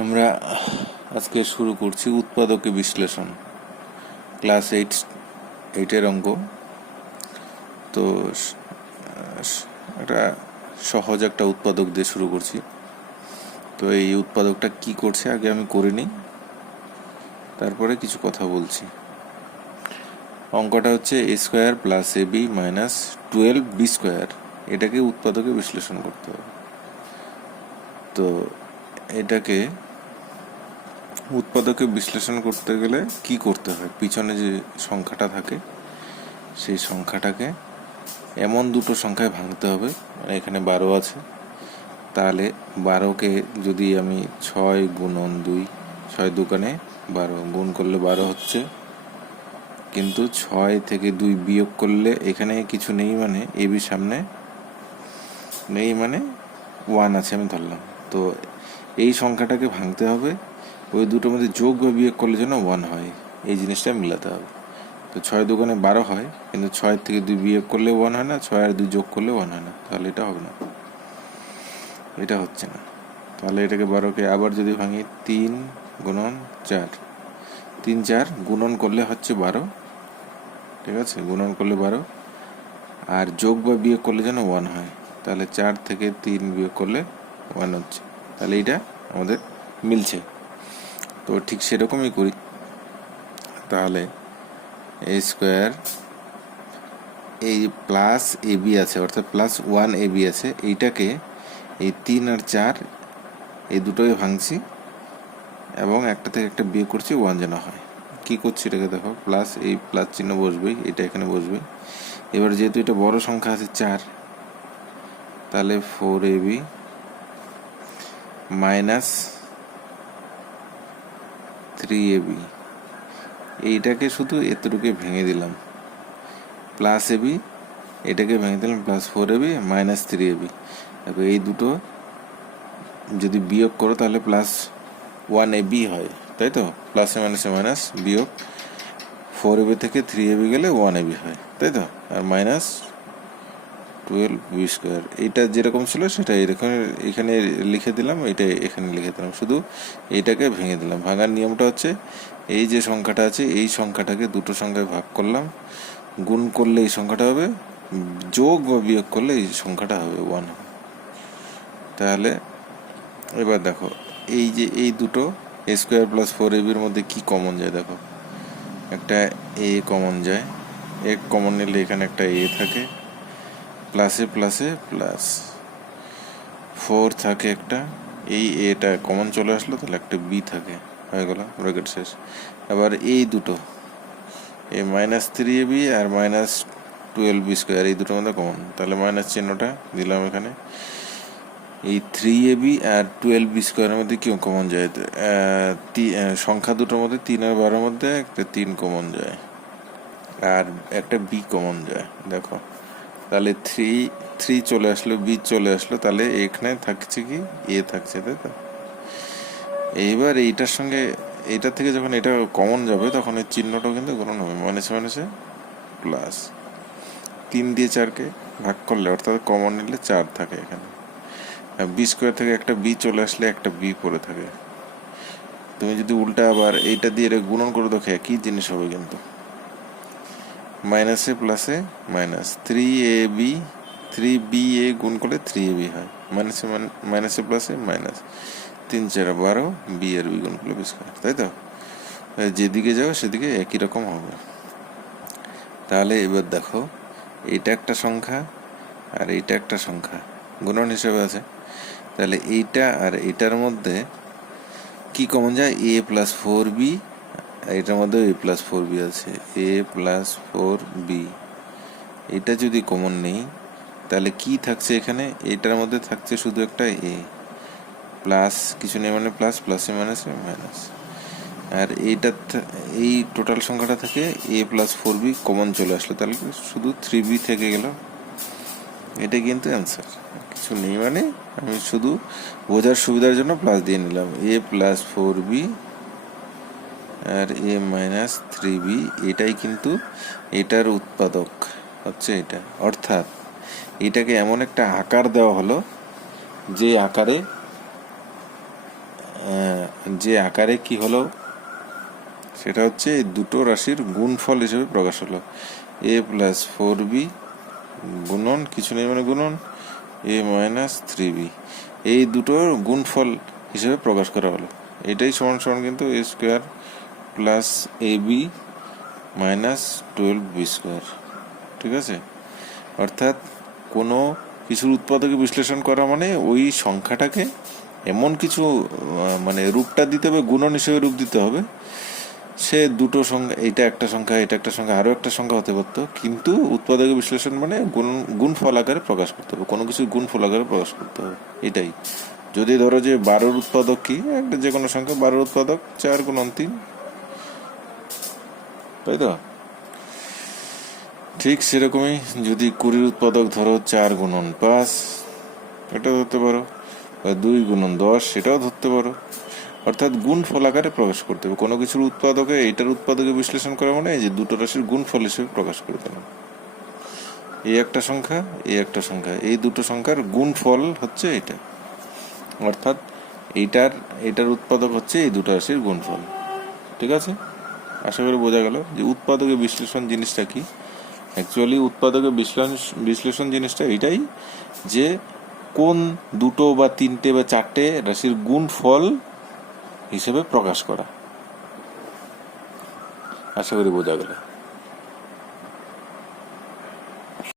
আমরা আজকে শুরু করছি উৎপাদকে বিশ্লেষণ, ক্লাস এইটের অঙ্ক। তো একটা সহজ একটা উৎপাদক দিয়ে শুরু করছি। তো এই উৎপাদকটা কি করছে আগে আমি করে নিই, তারপরে কিছু কথা বলছি। অঙ্কটা হচ্ছে a square plus ab minus 12b square, এটাকে উৎপাদকে বিশ্লেষণ করতে হবে। তো এটাকে উৎপাদকে বিশ্লেষণ করতে গেলে কি করতে হয়, পিছনে যে সংখ্যাটা থাকে সেই সংখ্যাটাকে এমন দুটো সংখ্যায় ভাঙতে হবে। মানে এখানে 12 আছে, তাহলে 12কে যদি আমি 6 গুণন 2, 6 দুকানে 12 গুণ করলে 12 হচ্ছে, কিন্তু 6 থেকে 2 বিয়োগ করলে এখানে কিছু নেই, মানে এবির সামনে নেই, মানে 1 আছে আমি ধরলাম। তো এই সংখ্যাটাকে ভাঙতে হবে, ওই দুটোর মধ্যে যোগ বা বিয়োগ করলে যেন 1 হয়, এই জিনিসটা মিলাতে হবে। তো 6 দুগুণে 12 হয়, কিন্তু 6 থেকে 2 বিয়োগ করলে 1 হয় না, 6 আর 2 যোগ করলে 1 হয় না, তাহলে এটা হবে না, এটা হচ্ছে না। তাহলে এটাকে 12কে আবার যদি ভাঙি 3 গুণন 4, 3 4 গুণন করলে হচ্ছে 12, ঠিক আছে, গুণন করলে 12, আর যোগ বা বিয়োগ করলে যেন 1 হয়, তাহলে 4 থেকে 3 বিয়োগ করলে 1 হচ্ছে, তাহলে এটা আমাদের মিলছে। তো ঠিক সেরকমই করি, তাহলে a স্কোয়ার, এই প্লাস এবি আছে অর্থাৎ প্লাস 1 এবি আছে, এইটাকে এই 3 আর 4 এই দুটোই ভাঙছি এবং একটা থেকে একটা বিয়োগ করছি 1 যেন হয়। কি করছি এটাকে দেখো, প্লাস, এই প্লাস চিহ্ন বসবেই, এটা এখানে বসবে। এবার যেহেতু এটা বড় সংখ্যা আছে 4, তাহলে 4ab মাইনাস 3ab, এইটাকে শুধু এতটুকু ভেঙে দিলাম, প্লাস এবি এটাকে ভেঙে দিলাম প্লাস 4ab মাইনাস 3ab। এবার এই দুটো যদি বিয়োগ করো তাহলে প্লাস 1ab হয়, তাই তো, প্লাসে মাইনাসে মাইনাস, বিয়োগ 4ab থেকে 3ab গেলে 1ab হয়, তাই তো, আর মাইনাস 12b স্কোয়ার, এইটা যেরকম ছিল সেটা এরকম এখানে লিখে দিলাম, এইটা এখানে লিখে দিলাম, শুধু এইটাকে ভেঙে দিলাম। ভাঙার নিয়মটা হচ্ছে এই যে সংখ্যাটা আছে এই সংখ্যাটাকে দুটো সংখ্যায় ভাগ করলাম, গুণ করলে এই সংখ্যাটা হবে, যোগ বা বিয়োগ করলে এই সংখ্যাটা হবে 1। তাহলে এবার দেখো, এই যে এই দুটো a স্কোয়ার প্লাস 4ab-র মধ্যে কি কমন যায়, দেখো একটা a কমন যায়, এ কমন নিলে এখানে একটা a থাকে, প্লাসে প্লাসে প্লাস 4 থাকে একটা, এই এটা কমন চলে আসলো, তাহলে একটা b থাকে, হয়ে গেল, ব্র্যাকেট শেষ। আবার এই দুটো এই মাইনাস 3ab আর মাইনাস 12b স্কোয়ার, এই দুটোর মধ্যে কমন, তাহলে মাইনাস চিহ্নটা দিলাম এখানে। এই 3ab আর 12b স্কোয়ারের মধ্যে কি কমন যায়, সংখ্যা দুটোর মধ্যে 3 আর 12-র মধ্যে একটা 3 কমন যায় আর একটা b কমন যায়, দেখো, তাহলে 3 চলে আসলো, b চলে আসলো, তাহলে এখানে থাকছে কি a থাকছে, তাই তো। এইবার এইটার সঙ্গে এইটা থেকে যখন এটা কমন যাবে তখন এই চিহ্নটাও কিন্তু গ্রহণ হবে, মাইনাসে মাইনাসে প্লাস, 3 দিয়ে 4-কে ভাগ করলে অর্থাৎ কমন নিলে 4 থাকে এখানে, বি স্কোয়ার থেকে একটা বি চলে আসলে একটা বি পড়ে থাকে। তুমি যদি উল্টা আবার এইটা দিয়ে গুণন করে দেখো একই জিনিস হবে, কিন্তু মাইনাসে প্লাসে মাইনাস 3ab 3ba গুণ করলে 3ab হয়, মাইনাসে মাইনাসে প্লাসে মাইনাস 3 4 12 বি আর বি গুণ করলে বি স্কোয়ার, তাই তো, যেদিকে যাও সেদিকে একই রকম হবে। তাহলে এবার দেখো, এইটা একটা সংখ্যা আর এইটা একটা সংখ্যা গুণন হিসেবে আছে, তাহলে এইটা আর এইটার মধ্যে কি কমন যায়, a প্লাস 4b, এটার মধ্যে a প্লাস 4b আছে, a প্লাস 4b, এটা যদি কমন নেই তাহলে কি থাকছে এখানে, এটার মধ্যে থাকছে শুধু একটা a, প্লাস কিছু নেই মানে প্লাস, প্লাসে মাইনাসে মাইনাস, আর এইটা এই টোটাল সংখ্যাটা থেকে a প্লাস 4b কমন চলে আসলো, তাহলে শুধু 3b থেকে গেল, এটা কিন্তু অ্যান্সার, কিছু নেই মানে আমি শুধু বোঝার সুবিধার জন্য প্লাস দিয়ে নিলাম, a প্লাস 4b আর a মাইনাস 3b, এটাই কিন্তু এটার উৎপাদক হচ্ছে এটা। অর্থাৎ এটাকে এমন একটা আকার দেওয়া হলো যে আকারে যে আকারে কি হলো সেটা হচ্ছে এই দুটো রাশির গুণফল হিসেবে প্রকাশ হলো। এ প্লাস 4b গুণন কিছু নেই মানে গুণন এ মাইনাস 3b, এই দুটোর গুণফল হিসেবে প্রকাশ করা হলো। এটাই সমান সমান কিন্তু এ square plus A B minus 12b square. ঠিক আছে, অর্থাৎ কোনো কিছুর উৎপাদকে বিশ্লেষণ করা মানে ওই সংখ্যাটাকে এমন কিছু মানে রূপটা দিতে হবে, গুণন হিসেবে রূপ দিতে হবে। সে দুটো সংখ্যা, এটা একটা সংখ্যা, এটা একটা সংখ্যা, আরও একটা সংখ্যা হতে পারতো, কিন্তু উৎপাদকের বিশ্লেষণ মানে গুণফল আকারে প্রকাশ করতে হবে, কোনো কিছু গুণফল আকারে প্রকাশ করতে হবে। এটাই যদি ধরো যে 12-র উৎপাদক কি, একটা যে কোনো সংখ্যা 12-র উৎপাদক 4 গুণন 3, তাই তো? ঠিক সেরকমই যদি 20-র উৎপাদক ধরো 4 গুণন 5, এটাও ধরতে পারো, বা 2 গুণন 10, সেটাও ধরতে পারো। অর্থাৎ গুণফল আকারে প্রকাশ করতে হবে কোনো কিছুর উৎপাদকে। এইটার উৎপাদকে বিশ্লেষণ করা মানে এই যে দুটো রাশির গুণফল হিসেবে প্রকাশ করে দিলাম। এই একটা সংখ্যা, এই একটা সংখ্যা, এই দুটো সংখ্যার গুণফল হচ্ছে এটা, অর্থাৎ এইটার উৎপাদক হচ্ছে এই দুটো রাশির গুণফল। ঠিক আছে, আশা করি বোঝা গেল যে উৎপাদকে বিশ্লেষণ জিনিসটা কি। অ্যাকচুয়ালি উৎপাদকে বিশ্লেষণ জিনিসটা এটাই যে কোন দুটো বা তিনটে বা চারটে রাশির গুণফল হিসেবে প্রকাশ করা। আশা করি বোঝা গেল।